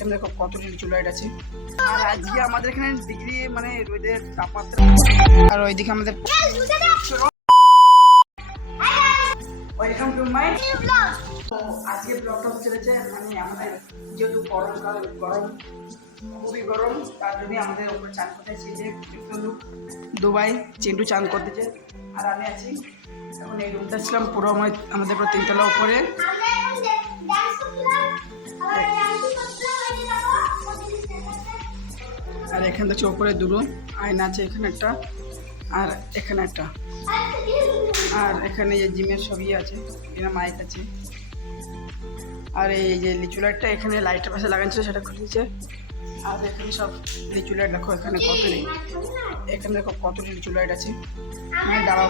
এখানে দেখো কত লিচু লাইট আছে। আর আজকে আমাদের এখানে ডিগ্রি মানে রোদের তাপমাত্রা, আর ওইদিকে আমাদের ওয়েলকাম টু মাই ব্লগ। তো আজকে ব্লগটা চলেছে মানে আমাদের যেহেতু গরমকাল, গরম খুবই গরম, তার জন্য আমাদের ওপরে চান করতে এসেছে দুবাই চিন্টু চান করতেছে। আর আমি আছি এখন এই রুমটা ছিলাম পুরো আমাদের পুরো তিনতলা উপরে। আর এখান থেকে উপরে দুটো আয়না আছে, এখানে একটা আর এখানে একটা, আর এখানে এই জিমের ছবি আছে, এখানে মাইক আছে। আর এই যে লিচু লাইটটা এখানে লাইটের পাশে লাগানো ছিল সেটা খুলেছে। আর এখানে সব লিচু লাইট দেখো, এখানে কত নেই, এখানে দেখো কত লিচু লাইট আছে। মানে দাঁড়াও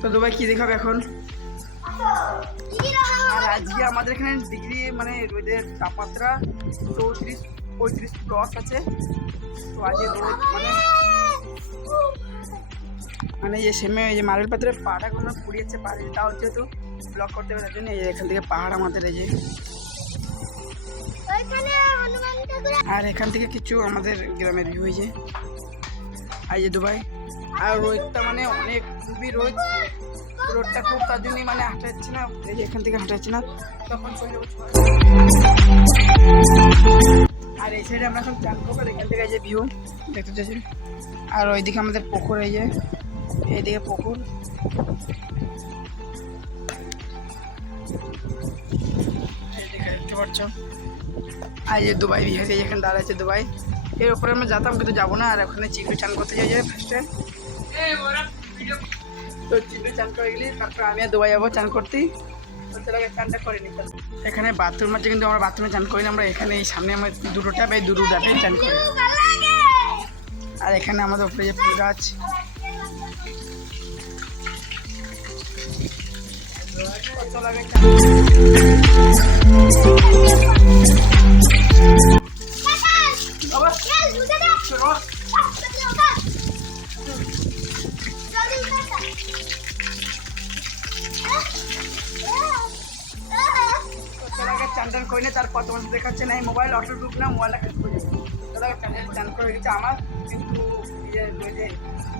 তো দুবাই কি দেখাবে এখন। আর আজকে আমাদের এখানে ডিগ্রি মানে রোদের তাপমাত্রা 34-35 আছে। তো আজকে রোদ মানে এই সেমে এই যে মার্বেল পাথরের পাহাড়গুলো পুড়িয়েছে, পাহাড়ি তাও যেহেতু ব্লক করতে হবে তার জন্য এখান থেকে পাহাড় আমাদের এই যে। আর এখান থেকে কিছু আমাদের গ্রামের ভিউ হয়েছে। আর যে দুবাই, আর রোদটা মানে অনেক খুবই রোদ, রোদটা খুব, তার জন্যই মানে হাঁটা যাচ্ছে না, এই যে এখান থেকে হাঁটা যাচ্ছে না তখন চলে। আর এই সাইডে আমরা সব চান করবো, এখান থেকে এই যে ভিউ দেখতে চাইছি। আর ওইদিকে আমাদের পুকুর, এই যে এইদিকে পুকুর। এইদিকে দেখতে পাচ্ছ। আর এই যে দুবাই বিহারি যেখানে দাঁড়াচ্ছে দুবাই, এর উপরে আমরা যেতাম কিন্তু যাবো না। আর ওখানে চিকু চান করতে যাই ফার্স্টে, তো চিকু চান করে গেলি তারপর আমি আর দুবাই যাবো চান করতেই। চানটা করে নিতে এখানে বাথরুম আছে, কিন্তু আমরা বাথরুমে চান করি না, আমরা এখানে এই সামনে আমার দুটো ট্যাপ, এই দুটো ট্যাপে চান করি। আর এখানে আমাদের উপরে যে ফুল গাছ, চান টান করি না, তারপর তোমাদের দেখাচ্ছে না এই মোবাইল অটো গ্রুপ না, মোবাইলটা কাজ করে চান করে গেছে আমার, কিন্তু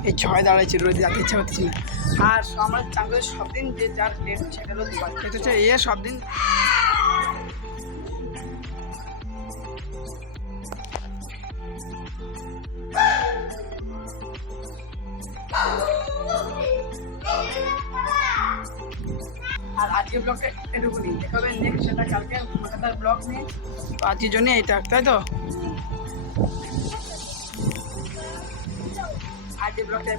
এই ছয় দাঁড়াইছে রোদে যাতে ইচ্ছা করতেছি না। আর আমার চান করে সব দিন যে যার ডেট সেটা হলো দুবাই, সেটা হচ্ছে এ সব দিন। আর আজকের ব্লগটা এটুকুনি, দেখাবে নেক্সট সেটা কালকে কলকাতার ব্লগ নিয়ে। তো আজকের জন্য এইটা, তাই তো আজকের ব্লগটা